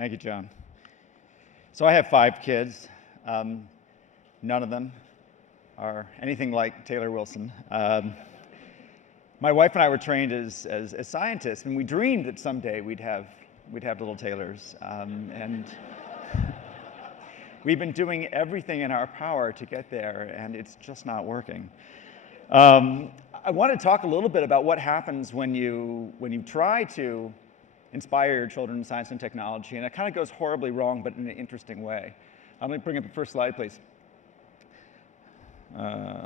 Thank you, John. So I have 5 kids. None of them are anything like Taylor Wilson. My wife and I were trained as scientists, and we dreamed that someday we'd have little Taylors. And we've been doing everything in our power to get there, and it's just not working. I want to talk a little bit about what happens when you try to inspire your children in science and technology, and it kind of goes horribly wrong, but in an interesting way. Let me bring up the first slide, please. My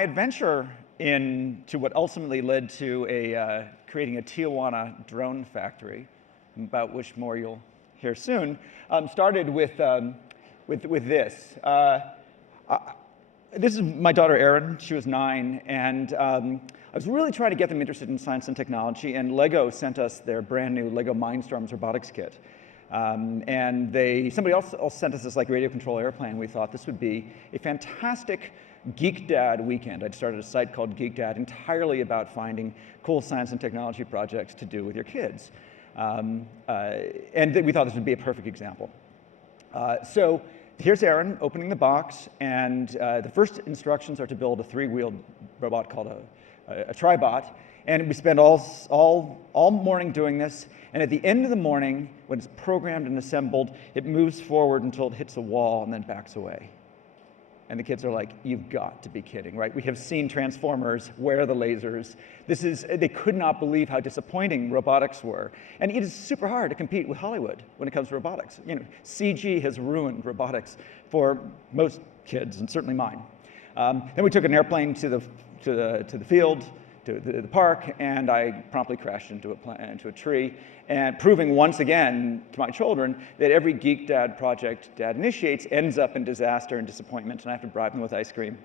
adventure into what ultimately led to creating a Tijuana drone factory, about which more you'll hear soon, started with this. This is my daughter Erin. She was 9, and I was really trying to get them interested in science and technology, and Lego sent us their brand new Lego Mindstorms robotics kit. And somebody else sent us this radio control airplane. We thought this would be a fantastic Geek Dad weekend. I'd started a site called Geek Dad entirely about finding cool science and technology projects to do with your kids. And we thought this would be a perfect example. So here's Erin opening the box, and the first instructions are to build a 3-wheeled robot called a tribot. And we spend all morning doing this, and at the end of the morning, when it's programmed and assembled, it moves forward until it hits a wall and then backs away. And the kids are like, "You've got to be kidding," right? We have seen Transformers, where are the lasers? They could not believe how disappointing robotics were. And it is super hard to compete with Hollywood when it comes to robotics. CG has ruined robotics for most kids, and certainly mine. Then we took an airplane to the field, to the park, and I promptly crashed into a tree, and proving once again to my children that every Geek Dad project Dad initiates ends up in disaster and disappointment, and I have to bribe them with ice cream.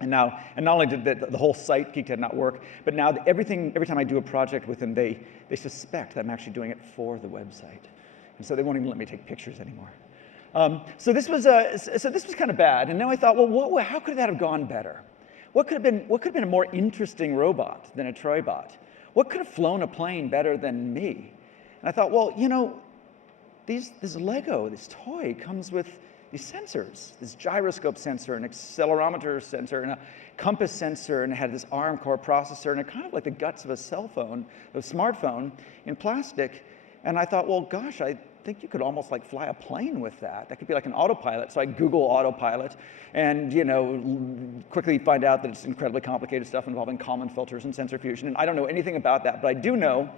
And not only did the whole site, Geek Dad, not work, but now every time I do a project with them, they suspect that I'm actually doing it for the website. And so they won't even let me take pictures anymore. So this was kind of bad, and now I thought, well, how could that have gone better? What could have been a more interesting robot than a Tribot? What could have flown a plane better than me? And I thought, well, this Lego, this toy, comes with these sensors, this gyroscope sensor, an accelerometer sensor, and a compass sensor, and it had this ARM core processor, and it kind of like the guts of a cell phone, a smartphone, in plastic. And I thought, well, gosh, I think you could almost fly a plane with that. That could be like an autopilot. So I Google autopilot and quickly find out that it's incredibly complicated stuff involving Kalman filters and sensor fusion. And I don't know anything about that, but I do know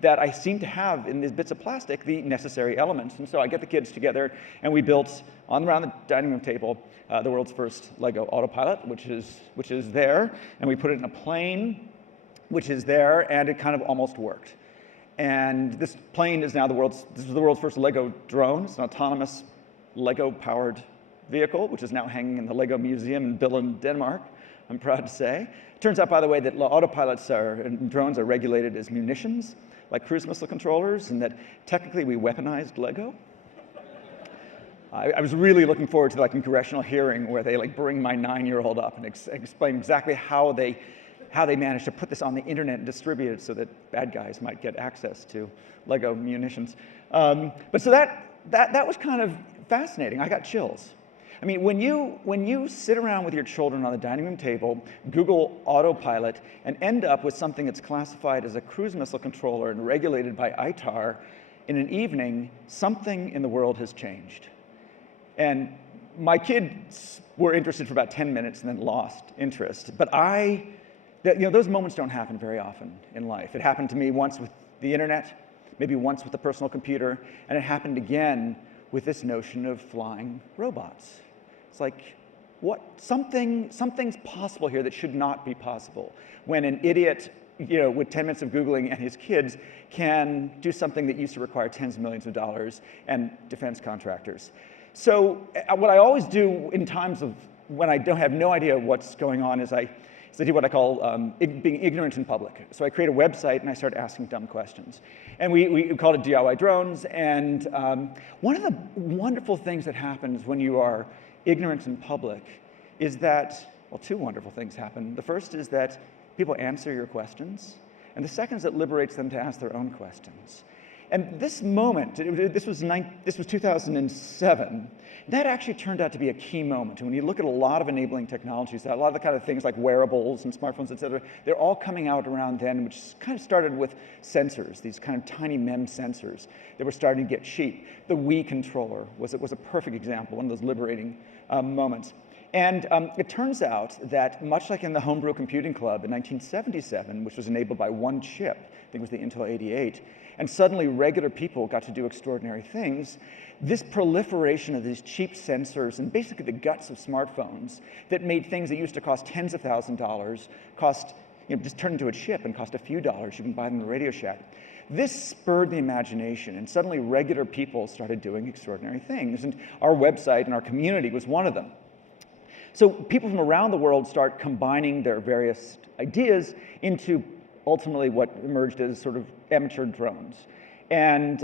that I seem to have in these bits of plastic the necessary elements. And so I get the kids together, and we built around the dining room table the world's first Lego autopilot, which is there, and we put it in a plane, which is there, and it kind of almost worked. And this plane is now the world's first Lego drone. It's an autonomous Lego-powered vehicle, which is now hanging in the Lego Museum in Billund, Denmark, I'm proud to say. It turns out, by the way, that autopilots and drones are regulated as munitions, like cruise missile controllers, and that technically we weaponized Lego. I was really looking forward to a congressional hearing where they bring my 9-year-old up and explain exactly how they managed to put this on the internet and distribute it so that bad guys might get access to Lego munitions. But so that was kind of fascinating. I got chills. I mean, when you sit around with your children on the dining room table, Google autopilot, and end up with something that's classified as a cruise missile controller and regulated by ITAR, in an evening, something in the world has changed. And my kids were interested for about 10 minutes and then lost interest. But those moments don't happen very often in life. It happened to me once with the internet, maybe once with a personal computer, and it happened again with this notion of flying robots. It's like, something's possible here that should not be possible when an idiot, with 10 minutes of Googling and his kids can do something that used to require tens of millions of dollars and defense contractors. So what I always do in times of when I have no idea what's going on is I do what I call being ignorant in public. So I create a website and I start asking dumb questions. And we called it DIY Drones. And one of the wonderful things that happens when you are ignorant in public is that, well, 2 wonderful things happen. The first is that people answer your questions. and the second is it liberates them to ask their own questions. And this moment, this was 2007, that actually turned out to be a key moment. And when you look at a lot of enabling technologies, a lot of the kind of things like wearables and smartphones, et cetera, they're all coming out around then, which kind of started with sensors, these kind of tiny MEMS sensors that were starting to get cheap. The Wii controller was a perfect example, one of those liberating moments. And it turns out that much like in the Homebrew Computing Club in 1977, which was enabled by one chip, I think it was the Intel 88, and suddenly regular people got to do extraordinary things, this proliferation of these cheap sensors and basically the guts of smartphones that made things that used to cost tens of thousands of dollars cost, just turn into a chip and cost a few dollars. You can buy them in the Radio Shack. This spurred the imagination, and suddenly regular people started doing extraordinary things. And our website and our community was one of them. So people from around the world start combining their various ideas into ultimately what emerged as sort of amateur drones. And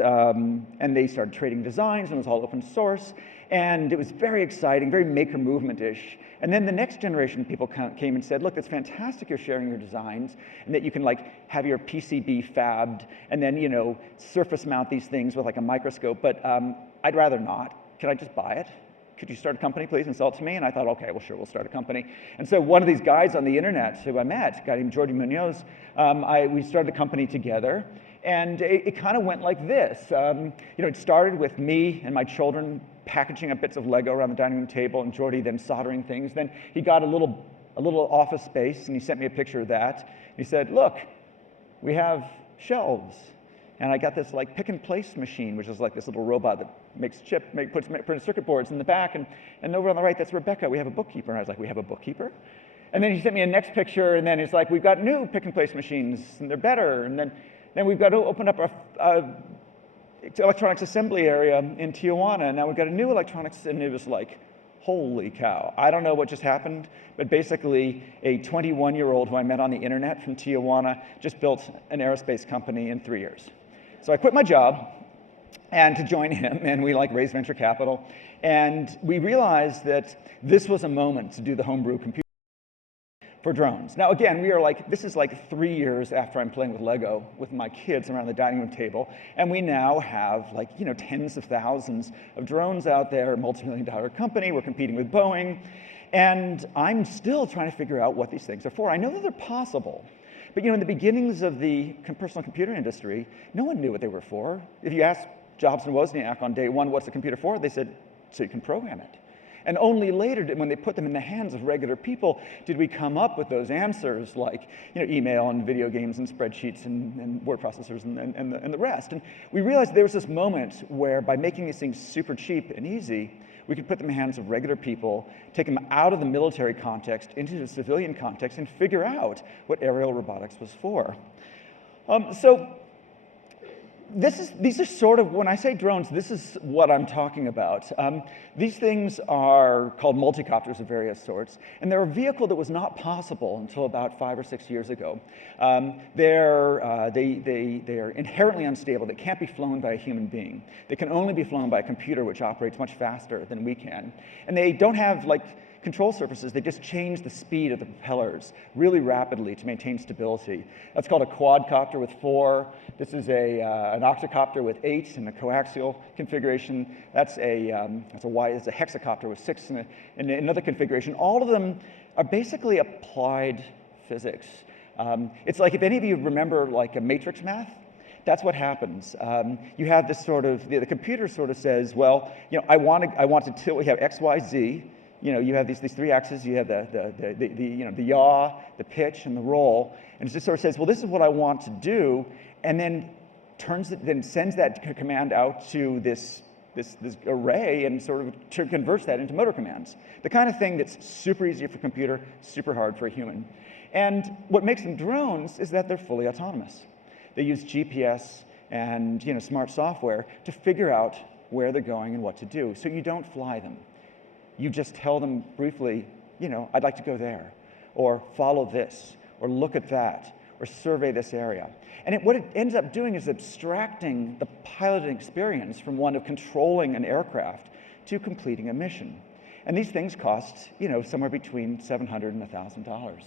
they started trading designs, and it was all open source. And it was very exciting, very maker movement-ish. And then the next generation of people came and said, look, it's fantastic you're sharing your designs, and that you can have your PCB fabbed, and then surface mount these things with a microscope, but I'd rather not. Can I just buy it? Could you start a company, please, and sell it to me? And I thought, okay, well, sure, we'll start a company. And so one of these guys on the internet who I met, a guy named Jordi Munoz, we started a company together. And it kind of went like this. It started with me and my children packaging up bits of Lego around the dining room table, and Jordi then soldering things. Then he got a little office space, and he sent me a picture of that. He said, look, we have shelves. And I got this pick and place machine, which is this little robot that makes puts printed circuit boards in the back. And over on the right, that's Rebecca. We have a bookkeeper. And I was like, we have a bookkeeper? And then he sent me a next picture, and then he's like, we've got new pick and place machines, and they're better. And then we've got to open up a electronics assembly area in Tijuana. And now we've got a new electronics, and it was like, holy cow. I don't know what just happened, but basically a 21-year-old who I met on the internet from Tijuana just built an aerospace company in 3 years. So I quit my job and to join him, and we raised venture capital. And we realized that this was a moment to do the homebrew computer for drones. Now again, we are this is 3 years after I'm playing with Lego with my kids around the dining room table, and we now have tens of thousands of drones out there, multi-million-dollar company, we're competing with Boeing, and I'm still trying to figure out what these things are for. I know that they're possible. But in the beginnings of the personal computer industry, no one knew what they were for. If you asked Jobs and Wozniak on day one, what's a computer for? They said, so you can program it. And only later, when they put them in the hands of regular people, did we come up with those answers like email and video games and spreadsheets and word processors and the rest. And we realized there was this moment where by making these things super cheap and easy, we could put them in the hands of regular people, take them out of the military context into the civilian context, and figure out what aerial robotics was for. These are sort of, when I say drones, this is what I'm talking about. These things are called multicopters of various sorts, and they're a vehicle that was not possible until about 5 or 6 years ago. They are inherently unstable. They can't be flown by a human being. They can only be flown by a computer, which operates much faster than we can. And they don't have control surfaces. They just change the speed of the propellers really rapidly to maintain stability. That's called a quadcopter with 4. This is an octocopter with 8 in a coaxial configuration. That's a hexacopter with 6 in another configuration. All of them are basically applied physics. It's like if any of you remember a matrix math, that's what happens. You have this the computer sort of says, well, I want to tilt. We have X, Y, Z. You have these 3 axes. You have the yaw, the pitch, and the roll, and it just sort of says, well, this is what I want to do, and then sends that command out to this array and sort of converts that into motor commands. The kind of thing that's super easy for a computer, super hard for a human. And what makes them drones is that they're fully autonomous. They use GPS and smart software to figure out where they're going and what to do. So you don't fly them. You just tell them briefly, I'd like to go there, or follow this, or look at that, or survey this area. And what it ends up doing is abstracting the piloting experience from one of controlling an aircraft to completing a mission. And these things cost, somewhere between $700 and $1,000.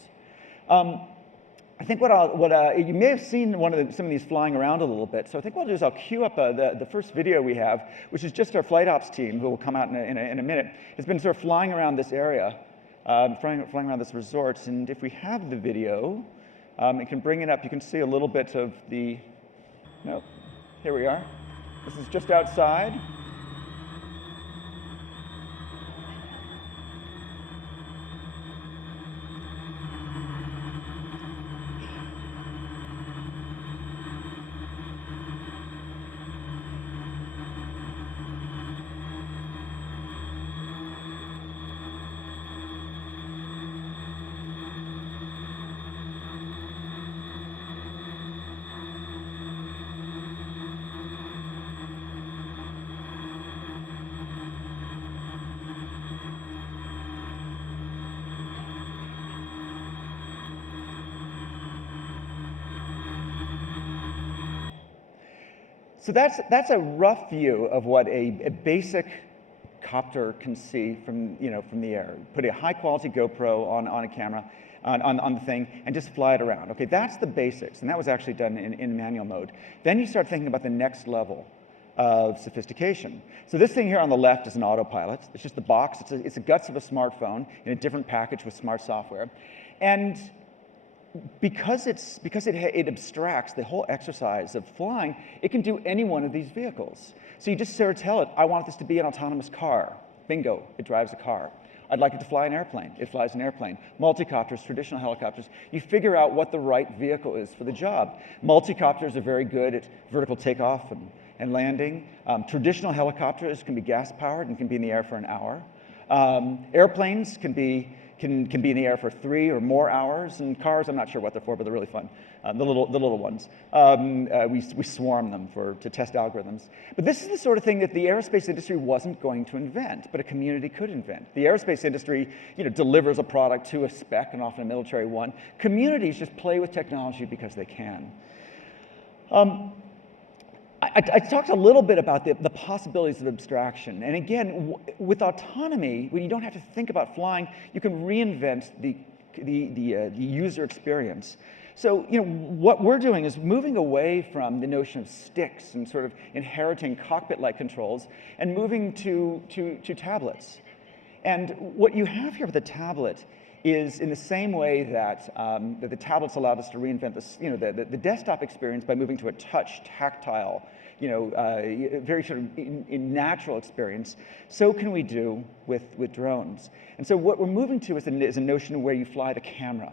I think you may have seen some of these flying around a little bit. So I think what I'll do is I'll queue up the first video we have, which is just our flight ops team, who will come out in a minute. It's been sort of flying around this area, flying around this resort. And if we have the video, it can bring it up. You can see a little bit of the, no, here we are. This is just outside. So that's a rough view of what a basic copter can see from the air. Put a high quality GoPro on a camera on the thing and just fly it around. Okay, that's the basics, and that was actually done in manual mode. Then you start thinking about the next level of sophistication. So this thing here on the left is an autopilot. It's just the box. It's the guts of a smartphone in a different package with smart software, and because it abstracts the whole exercise of flying, it can do any one of these vehicles. So you just sort of tell it, I want this to be an autonomous car. Bingo, it drives a car. I'd like it to fly an airplane. It flies an airplane. Multicopters, traditional helicopters. You figure out what the right vehicle is for the job. Multicopters are very good at vertical takeoff and landing. Traditional helicopters can be gas-powered and can be in the air for an hour. Airplanes can be in the air for 3 or more hours, and cars, I'm not sure what they're for, but they're really fun. The little ones. We swarm them to test algorithms. But this is the sort of thing that the aerospace industry wasn't going to invent, but a community could invent. The aerospace industry, delivers a product to a spec, and often a military one. Communities just play with technology because they can. I talked a little bit about the possibilities of abstraction. And again, with autonomy, when you don't have to think about flying, you can reinvent the user experience. So, what we're doing is moving away from the notion of sticks and sort of inheriting cockpit-like controls and moving to tablets. And what you have here with a tablet is in the same way that the tablets allowed us to reinvent this, the desktop experience by moving to a touch, tactile, very sort of in natural experience. So can we do with drones. And so what we're moving to is a notion where you fly the camera,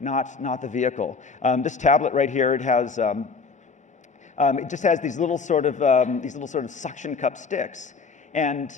not the vehicle. This tablet right here, it just has these little sort of suction cup sticks. And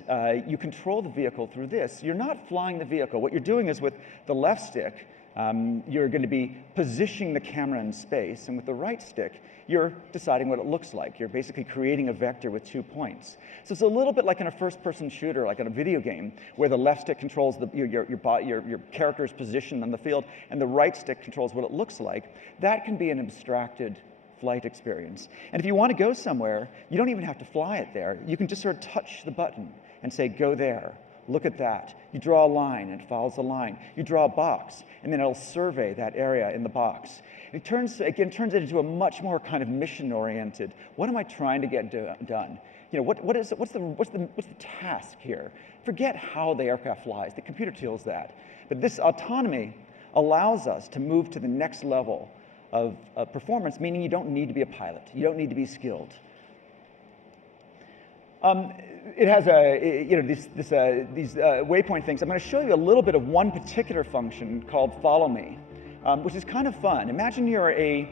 you control the vehicle through this. You're not flying the vehicle. What you're doing is with the left stick, you're going to be positioning the camera in space. And with the right stick, you're deciding what it looks like. You're basically creating a vector with 2 points. So it's a little bit like in a first-person shooter, like in a video game, where the left stick controls your character's position on the field, and the right stick controls what it looks like. That can be an abstracted flight experience. And if you want to go somewhere, you don't even have to fly it there. You can just sort of touch the button and say, go there, look at that. You draw a line, and it follows the line. You draw a box, and then it'll survey that area in the box. It turns it into a much more kind of mission-oriented, what am I trying to get done? What's the task here? Forget how the aircraft flies. The computer tells that. But this autonomy allows us to move to the next level of performance, meaning you don't need to be a pilot. You don't need to be skilled. It has these waypoint things. I'm going to show you a little bit of one particular function called Follow Me, which is kind of fun. Imagine you're a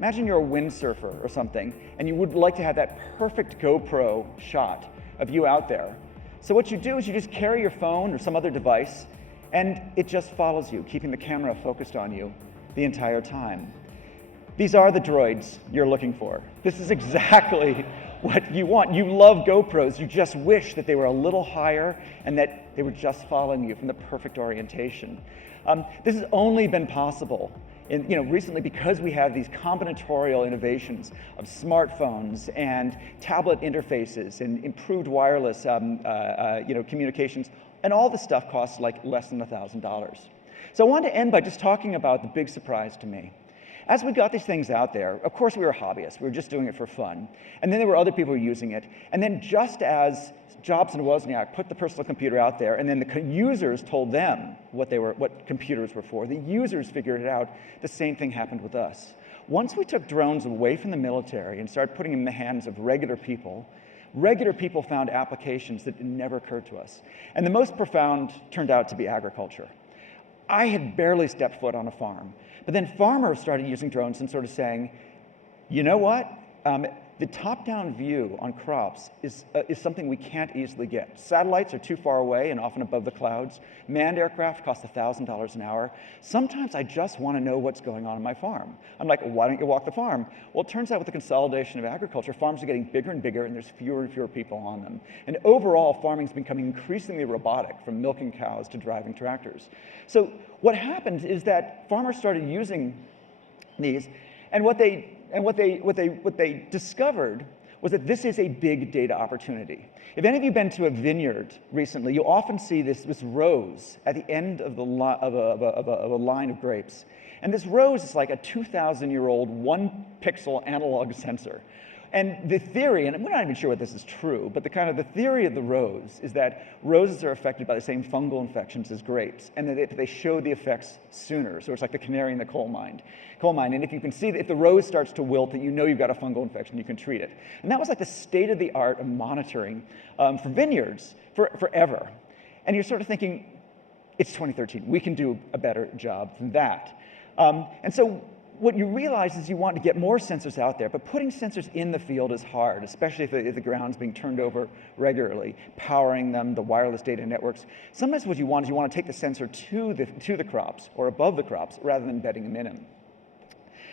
windsurfer or something, and you would like to have that perfect GoPro shot of you out there. So what you do is you just carry your phone or some other device, and it just follows you, keeping the camera focused on you the entire time. These are the droids you're looking for. This is exactly what you want. You love GoPros. You just wish that they were a little higher and that they were just following you from the perfect orientation. This has only been possible recently because we have these combinatorial innovations of smartphones and tablet interfaces and improved wireless communications, and all this stuff costs like less than $1,000. So I wanted to end by just talking about the big surprise to me. As we got these things out there, of course we were hobbyists. We were just doing it for fun. And then there were other people using it. And then just as Jobs and Wozniak put the personal computer out there, and then the users told them what computers were for, the users figured it out, the same thing happened with us. Once we took drones away from the military and started putting them in the hands of regular people found applications that never occurred to us. And the most profound turned out to be agriculture. I had barely stepped foot on a farm, but then farmers started using drones and sort of saying, you know what? The top-down view on crops is something we can't easily get. Satellites are too far away and often above the clouds. Manned aircraft cost $1,000 an hour. Sometimes I just want to know what's going on my farm. I'm like, why don't you walk the farm? Well, it turns out with the consolidation of agriculture, farms are getting bigger and bigger, and there's fewer and fewer people on them. And overall, farming is becoming increasingly robotic, from milking cows to driving tractors. So what happened is that farmers started using these, and what they discovered was that this is a big data opportunity. If any of you have been to a vineyard recently, you'll often see this rose at the end of a line of grapes. And this rose is like a 2,000-year-old 1-pixel analog sensor. And the theory, and we're not even sure what this is true, but the theory of the rose is that roses are affected by the same fungal infections as grapes, and that they show the effects sooner. So it's like the canary in the coal mine. And if you can see that if the rose starts to wilt, that you know you've got a fungal infection, you can treat it. And that was like the state of the art of monitoring for vineyards forever. And you're sort of thinking, it's 2013, we can do a better job than that. And so what you realize is you want to get more sensors out there, but putting sensors in the field is hard, especially if the ground's being turned over regularly, powering them, the wireless data networks. Sometimes what you want is you want to take the sensor to the crops or above the crops rather than embedding them in them.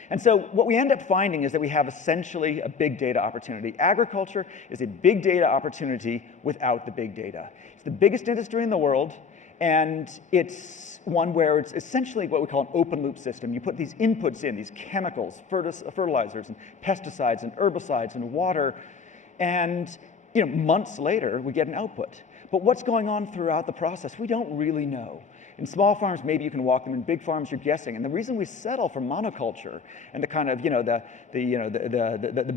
And so what we end up finding is that we have essentially a big data opportunity. Agriculture is a big data opportunity without the big data. It's the biggest industry in the world, and it's one where it's essentially what we call an open loop system. You put these inputs in, these chemicals, fertilizers and pesticides and herbicides and water, and months later we get an output. But what's going on throughout the process, we don't really know. In small farms, maybe you can walk them. In big farms, you're guessing. And the reason we settle for monoculture and the kind of the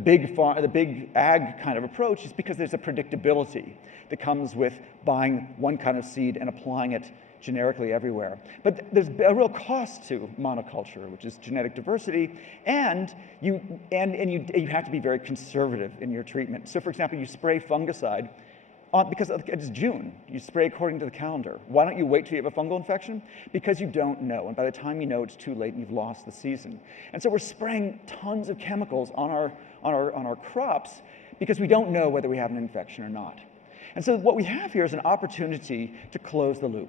big ag kind of approach is because there's a predictability that comes with buying one kind of seed and applying it generically everywhere. But there's a real cost to monoculture, which is genetic diversity, and you have to be very conservative in your treatment. So, for example, you spray fungicide. Because it's June, you spray according to the calendar. Why don't you wait till you have a fungal infection? Because you don't know, and by the time you know, it's too late and you've lost the season. And so we're spraying tons of chemicals on our crops because we don't know whether we have an infection or not. And so what we have here is an opportunity to close the loop,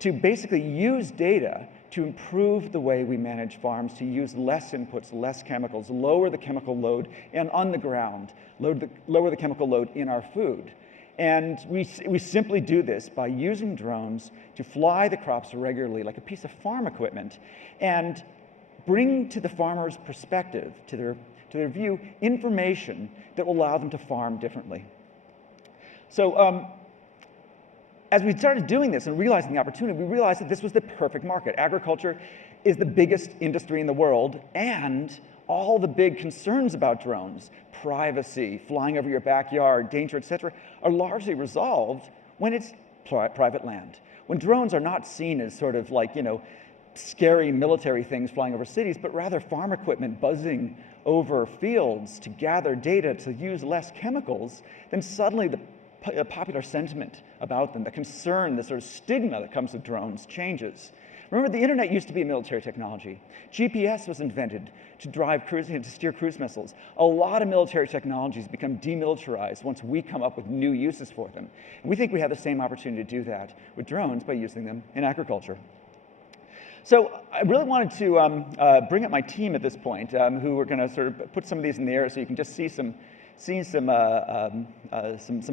to basically use data to improve the way we manage farms, to use less inputs, less chemicals, lower the chemical load on the ground, lower the chemical load in our food. And we simply do this by using drones to fly the crops regularly like a piece of farm equipment and bring to the farmer's perspective, to their view, information that will allow them to farm differently. So as we started doing this and realizing the opportunity, we realized that this was the perfect market. Agriculture is the biggest industry in the world, and all the big concerns about drones, privacy, flying over your backyard, danger, etc., are largely resolved when it's private land. When drones are not seen as sort of like, scary military things flying over cities, but rather farm equipment buzzing over fields to gather data, to use less chemicals, then suddenly the popular sentiment about them, the concern, the sort of stigma that comes with drones changes. Remember, the internet used to be a military technology. GPS was invented to steer cruise missiles. A lot of military technologies become demilitarized once we come up with new uses for them. And we think we have the same opportunity to do that with drones by using them in agriculture. So I really wanted to bring up my team at this point, who are going to sort of put some of these in the air so you can just see some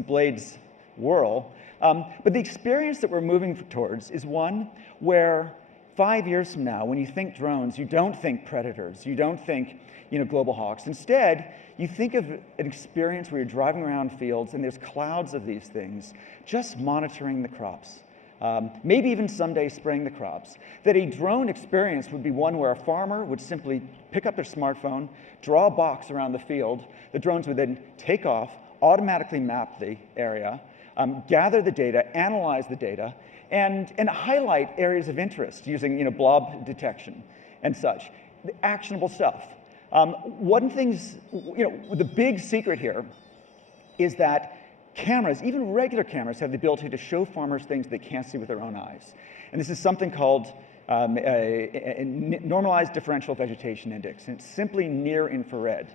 blades whirl. But the experience that we're moving towards is one where 5 years from now, when you think drones, you don't think predators, you don't think global hawks. Instead, you think of an experience where you're driving around fields and there's clouds of these things just monitoring the crops, maybe even someday spraying the crops, that a drone experience would be one where a farmer would simply pick up their smartphone, draw a box around the field, the drones would then take off, automatically map the area, gather the data, analyze the data, and highlight areas of interest using blob detection and such, actionable stuff. One thing's, the big secret here is that cameras, even regular cameras, have the ability to show farmers things they can't see with their own eyes. And this is something called a normalized differential vegetation index, and it's simply near infrared.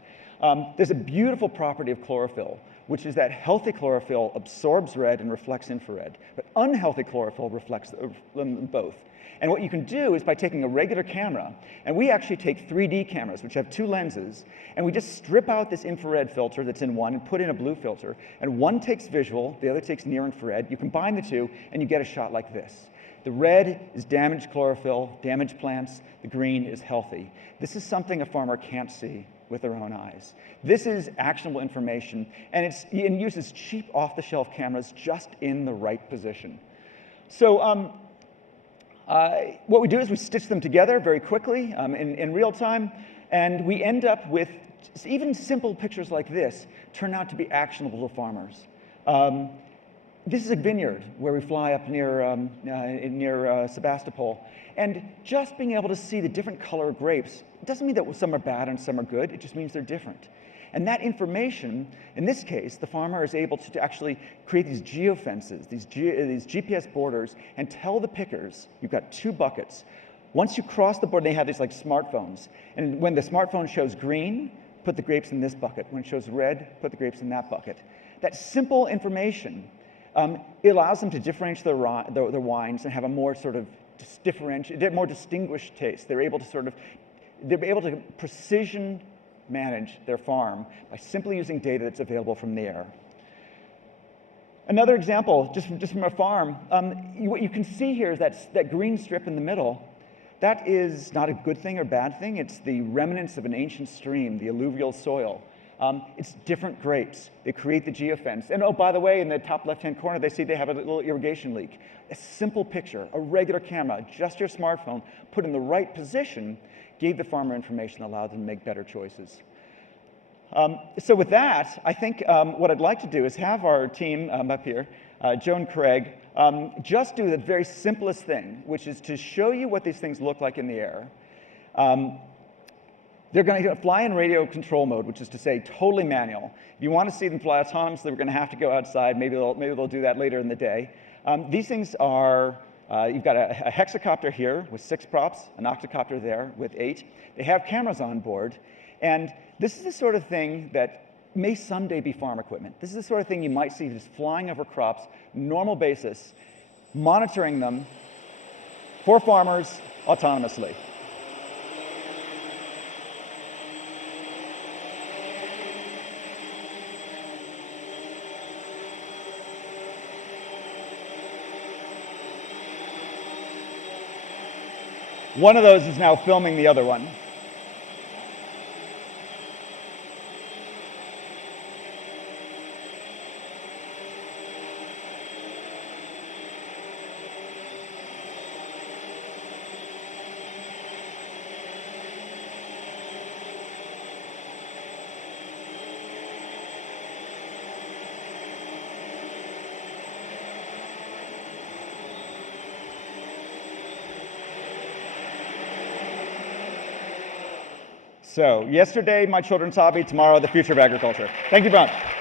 There's a beautiful property of chlorophyll, which is that healthy chlorophyll absorbs red and reflects infrared, but unhealthy chlorophyll reflects them both. And what you can do is by taking a regular camera, and we actually take 3D cameras, which have two lenses, and we just strip out this infrared filter that's in one and put in a blue filter, and one takes visual, the other takes near infrared. You combine the two, and you get a shot like this. The red is damaged chlorophyll, damaged plants. The green is healthy. This is something a farmer can't see with their own eyes. This is actionable information, and it uses cheap off-the-shelf cameras just in the right position. So what we do is we stitch them together very quickly in real time, and we end up with even simple pictures like this turn out to be actionable to farmers. This is a vineyard where we fly up near Sebastopol, and just being able to see the different color grapes doesn't mean that some are bad and some are good. It just means they're different. And that information, in this case, the farmer is able to actually create these geofences, these GPS borders, and tell the pickers, you've got two buckets. Once you cross the border, they have these like smartphones. And when the smartphone shows green, put the grapes in this bucket. When it shows red, put the grapes in that bucket. That simple information, it allows them to differentiate their wines and have a more sort of more distinguished taste. They're able to precision manage their farm by simply using data that's available from the air. Another example, just from a farm, what you can see here is that green strip in the middle. That is not a good thing or bad thing. It's the remnants of an ancient stream, the alluvial soil. It's different grapes. They create the geofence. And oh, by the way, in the top left-hand corner, they see they have a little irrigation leak. A simple picture, a regular camera, just your smartphone, put in the right position, gave the farmer information that allowed them to make better choices. So with that, I think what I'd like to do is have our team up here, Joe and Craig, just do the very simplest thing, which is to show you what these things look like in the air. They're going to fly in radio control mode, which is to say totally manual. If you want to see them fly autonomously, we're going to have to go outside. Maybe they'll do that later in the day. These things are, you've got a hexacopter here with 6 props, an octocopter there with 8. They have cameras on board. And this is the sort of thing that may someday be farm equipment. This is the sort of thing you might see just flying over crops, normal basis, monitoring them for farmers autonomously. One of those is now filming the other one. So yesterday, my children's hobby, tomorrow, the future of agriculture. Thank you very much.